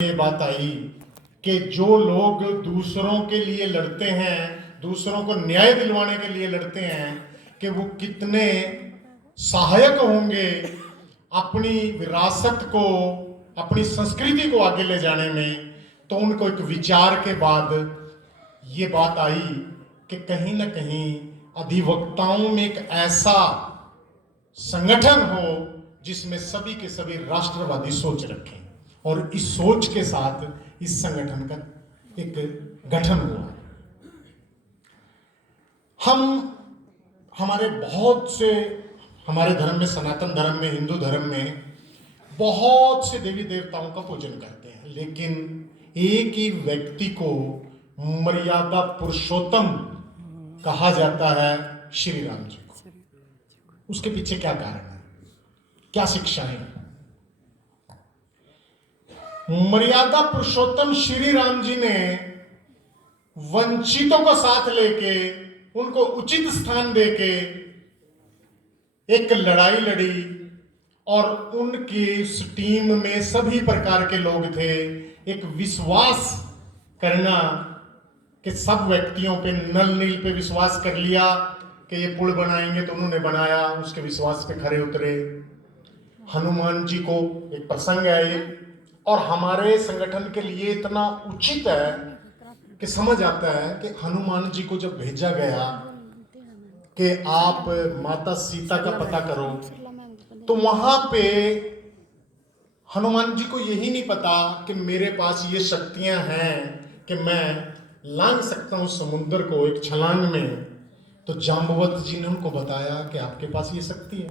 ये बात आई कि जो लोग दूसरों के लिए लड़ते हैं, दूसरों को न्याय दिलवाने के लिए लड़ते हैं, कि वो कितने सहायक होंगे अपनी विरासत को, अपनी संस्कृति को आगे ले जाने में। तो उनको एक विचार के बाद ये बात आई कि कहीं ना कहीं अधिवक्ताओं में एक ऐसा संगठन हो जिसमें सभी के सभी राष्ट्रवादी सोच रखें, और इस सोच के साथ इस संगठन का एक गठन हुआ। हम हमारे बहुत से, हमारे धर्म में, सनातन धर्म में, हिंदू धर्म में बहुत से देवी देवताओं का पूजन करते हैं, लेकिन एक ही व्यक्ति को मर्यादा पुरुषोत्तम कहा जाता है, श्री राम जी को। उसके पीछे क्या कारण है, क्या शिक्षाएं हैं? मर्यादा पुरुषोत्तम श्री राम जी ने वंचितों को साथ लेके, उनको उचित स्थान देके एक लड़ाई लड़ी, और उनकी इस टीम में सभी प्रकार के लोग थे। एक विश्वास करना कि सब व्यक्तियों पे, नल नील पे विश्वास कर लिया कि ये पुल बनाएंगे, तो उन्होंने बनाया, उसके विश्वास पे खरे उतरे। हनुमान जी को, एक प्रसंग है ये, और हमारे संगठन के लिए इतना उचित है कि समझ आता है कि हनुमान जी को जब भेजा गया कि आप माता सीता का पता करो, तो वहां पे हनुमान जी को यही नहीं पता कि मेरे पास ये शक्तियां हैं कि मैं लांघ सकता हूं समुद्र को एक छलांग में। तो जाम्बवत जी ने उनको बताया कि आपके पास ये शक्ति है,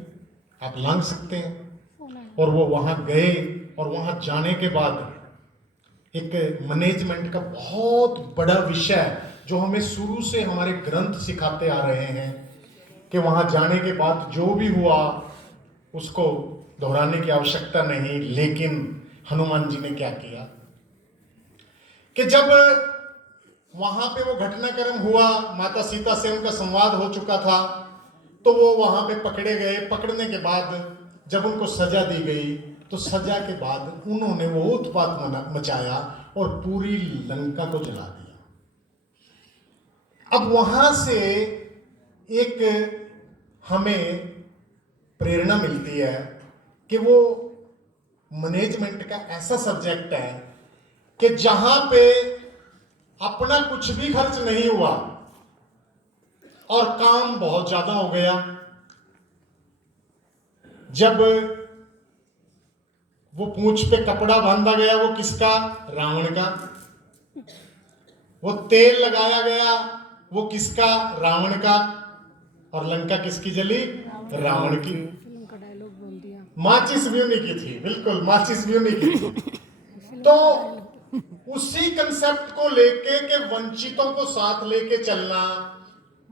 आप लांघ सकते हैं। और वो वहां गए, और वहां जाने के बाद एक मैनेजमेंट का बहुत बड़ा विषय जो हमें शुरू से हमारे ग्रंथ सिखाते आ रहे हैं, कि वहां जाने के बाद जो भी हुआ उसको दोहराने की आवश्यकता नहीं। लेकिन हनुमान जी ने क्या किया कि जब वहां पे वो घटनाक्रम हुआ, माता सीता से उनका संवाद हो चुका था, तो वो वहां पे पकड़े गए। पकड़ने के बाद जब उनको सजा दी गई, तो सजा के बाद उन्होंने वो उत्पात मचाया और पूरी लंका को जला दिया। अब वहां से एक हमें प्रेरणा मिलती है कि वो मैनेजमेंट का ऐसा सब्जेक्ट है कि जहां पे अपना कुछ भी खर्च नहीं हुआ और काम बहुत ज्यादा हो गया। जब वो पूंछ पे कपड़ा बांधा गया, वो किसका? रावण का। वो तेल लगाया गया, वो किसका? रावण का। और लंका किसकी जली? रावण की। माचिस भी उन्हीं की थी, बिल्कुल माचिस भी उन्हीं की थी। तो उसी कंसेप्ट को लेके के वंचितों को साथ लेके चलना,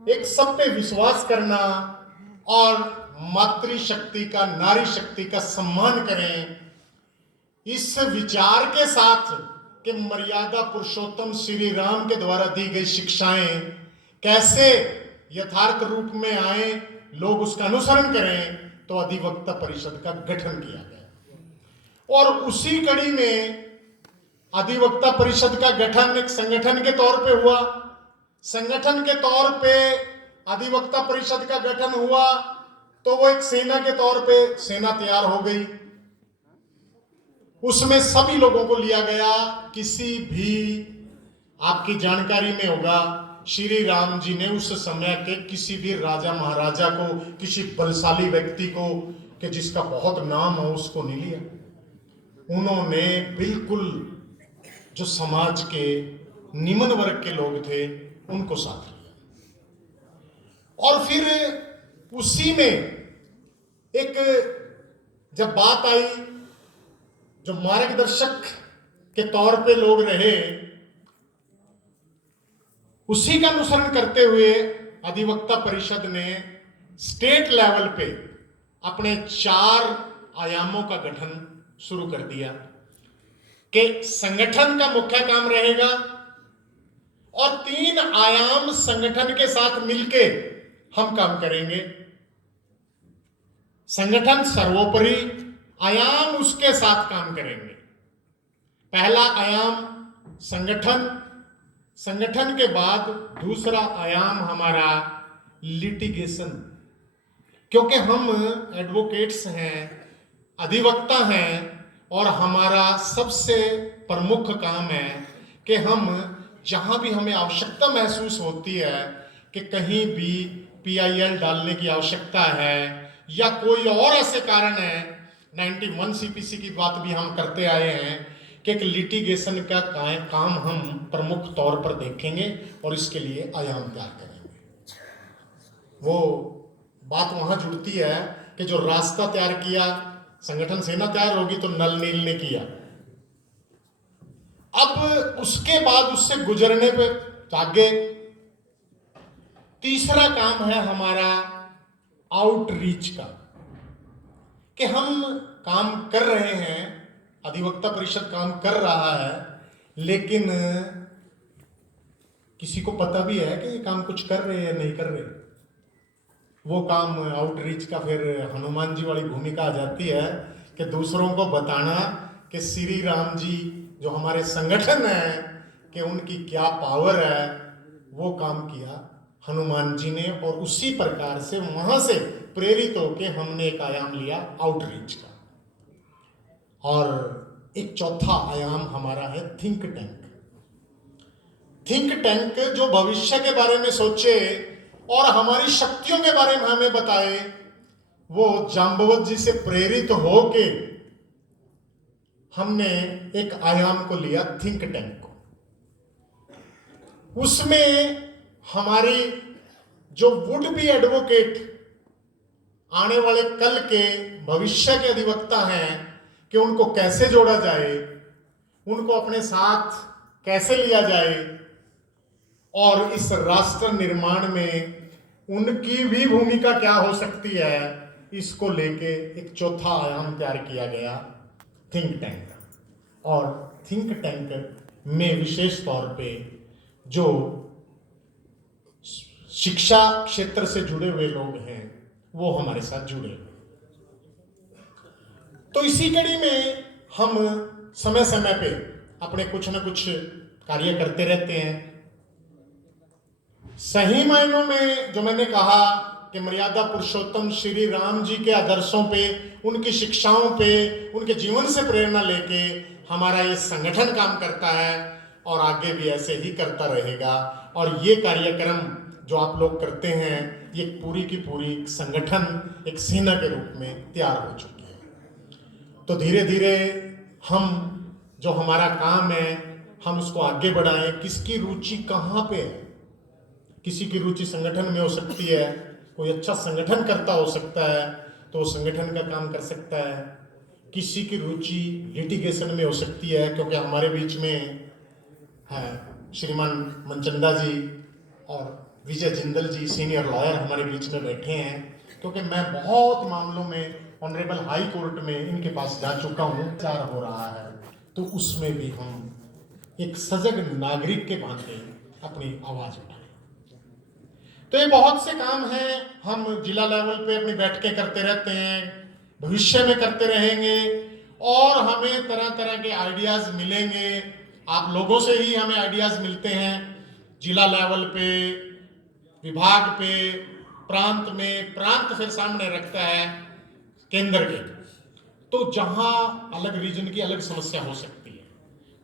एक सब पे विश्वास करना, और मातृशक्ति का, नारी शक्ति का सम्मान करें, इस विचार के साथ कि मर्यादा पुरुषोत्तम श्री राम के द्वारा दी गई शिक्षाएं कैसे यथार्थ रूप में आए, लोग उसका अनुसरण करें, तो अधिवक्ता परिषद का गठन किया गया। और उसी कड़ी में अधिवक्ता परिषद का गठन एक संगठन के तौर पे हुआ। संगठन के तौर पे अधिवक्ता परिषद का गठन हुआ, तो वो एक सेना के तौर पे सेना तैयार हो गई। उसमें सभी लोगों को लिया गया। किसी भी, आपकी जानकारी में होगा, श्री राम जी ने उस समय के किसी भी राजा महाराजा को, किसी बलशाली व्यक्ति को कि जिसका बहुत नाम हो, उसको नहीं लिया। उन्होंने बिल्कुल जो समाज के निम्न वर्ग के लोग थे उनको साथ लिया। और फिर उसी में एक जब बात आई, जो मार्गदर्शक के तौर पे लोग रहे, उसी का अनुसरण करते हुए अधिवक्ता परिषद ने स्टेट लेवल पे अपने 4 आयामों का गठन शुरू कर दिया कि संगठन का मुख्य काम रहेगा, और 3 आयाम संगठन के साथ मिलके हम काम करेंगे। संगठन सर्वोपरि, आयाम उसके साथ काम करेंगे। पहला आयाम संगठन, संगठन के बाद दूसरा आयाम हमारा लिटिगेशन, क्योंकि हम एडवोकेट्स हैं, अधिवक्ता हैं, और हमारा सबसे प्रमुख काम है कि हम जहां भी हमें आवश्यकता महसूस होती है कि कहीं भी PIL डालने की आवश्यकता है या कोई और ऐसे कारण है, 91 CPC की बात भी हम करते आए हैं कि एक लिटिगेशन का काम हम प्रमुख तौर पर देखेंगे और इसके लिए आयाम तैयार करेंगे। वो बात वहां जुड़ती है कि जो रास्ता तैयार किया, संगठन सेना तैयार होगी तो नल नील ने किया। अब उसके बाद उससे गुजरने पे आगे तीसरा काम है हमारा आउटरीच का, कि हम काम कर रहे हैं, अधिवक्ता परिषद काम कर रहा है, लेकिन किसी को पता भी है कि ये काम कुछ कर रहे हैं या नहीं कर रहे। वो काम आउटरीच का फिर हनुमान जी वाली भूमिका आ जाती है कि दूसरों को बताना कि श्री राम जी जो हमारे संगठन है कि उनकी क्या पावर है, वो काम किया हनुमान जी ने, और उसी प्रकार से वहां से प्रेरित होकर हमने एक आयाम लिया आउटरीच का। और एक चौथा आयाम हमारा है थिंक टैंक। थिंक टैंक जो भविष्य के बारे में सोचे और हमारी शक्तियों के बारे में हमें बताए। वो जाम्बवत जी से प्रेरित होके हमने एक आयाम को लिया थिंक टैंक को। उसमें हमारी जो वुड बी एडवोकेट, आने वाले कल के भविष्य के अधिवक्ता हैं, कि उनको कैसे जोड़ा जाए, उनको अपने साथ कैसे लिया जाए, और इस राष्ट्र निर्माण में उनकी भी भूमिका क्या हो सकती है, इसको लेके एक चौथा आयाम तैयार किया गया थिंक टैंक। और थिंक टैंक में विशेष तौर पे जो शिक्षा क्षेत्र से जुड़े हुए लोग हैं वो हमारे साथ जुड़े हुए। तो इसी कड़ी में हम समय समय पे अपने कुछ न कुछ कार्य करते रहते हैं। सही मायनों में जो मैंने कहा कि मर्यादा पुरुषोत्तम श्री राम जी के आदर्शों पे, उनकी शिक्षाओं पे, उनके जीवन से प्रेरणा लेके हमारा ये संगठन काम करता है और आगे भी ऐसे ही करता रहेगा। और ये कार्यक्रम जो आप लोग करते हैं, ये पूरी की पूरी संगठन एक सेना के रूप में तैयार हो चुकी है। तो धीरे धीरे हम जो हमारा काम है हम उसको आगे बढ़ाएं। किसकी रुचि कहाँ पे है? किसी की रुचि संगठन में हो सकती है, कोई अच्छा संगठन करता हो सकता है तो संगठन का काम कर सकता है। किसी की रुचि लिटिगेशन में हो सकती है, क्योंकि हमारे बीच में है श्रीमान मनचंदा जी और विजय जिंदल जी सीनियर लॉयर हमारे बीच में बैठे हैं, क्योंकि मैं बहुत मामलों में ऑनरेबल हाई कोर्ट में इनके पास जा चुका हूँ। विचार हो रहा है तो उसमें भी हम एक सजग नागरिक के भांति अपनी आवाज उठाएं। तो ये बहुत से काम हैं, हम जिला लेवल पे अपनी बैठकें करते रहते हैं, भविष्य में करते रहेंगे, और हमें तरह तरह के आइडियाज मिलेंगे। आप लोगों से ही हमें आइडियाज मिलते हैं, जिला लेवल पे, विभाग पे, प्रांत में, प्रांत फिर सामने रखता है केंद्र के। तो जहां अलग रीजन की अलग समस्या हो सकती है,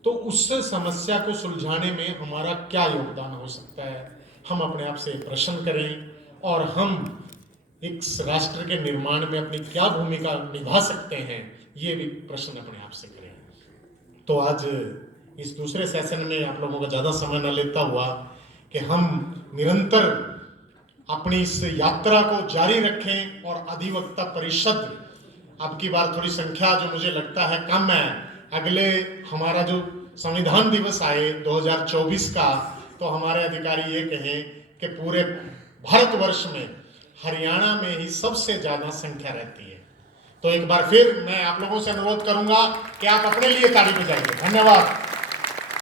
तो उस समस्या को सुलझाने में हमारा क्या योगदान हो सकता है, हम अपने आप से प्रश्न करें और हम एक राष्ट्र के निर्माण में अपनी क्या भूमिका निभा सकते हैं, ये भी प्रश्न अपने आप से करें। तो आज इस दूसरे सेशन में आप लोगों का ज़्यादा समय न लेता हुआ कि हम निरंतर अपनी इस यात्रा को जारी रखें, और अधिवक्ता परिषद अब की बार थोड़ी संख्या जो मुझे लगता है कम है। अगले हमारा जो संविधान दिवस आए 2024 का, तो हमारे अधिकारी ये कहें कि पूरे भारतवर्ष में हरियाणा में ही सबसे ज़्यादा संख्या रहती है। तो एक बार फिर मैं आप लोगों से अनुरोध करूंगा कि आप अपने लिए ताली बजाइए। धन्यवाद।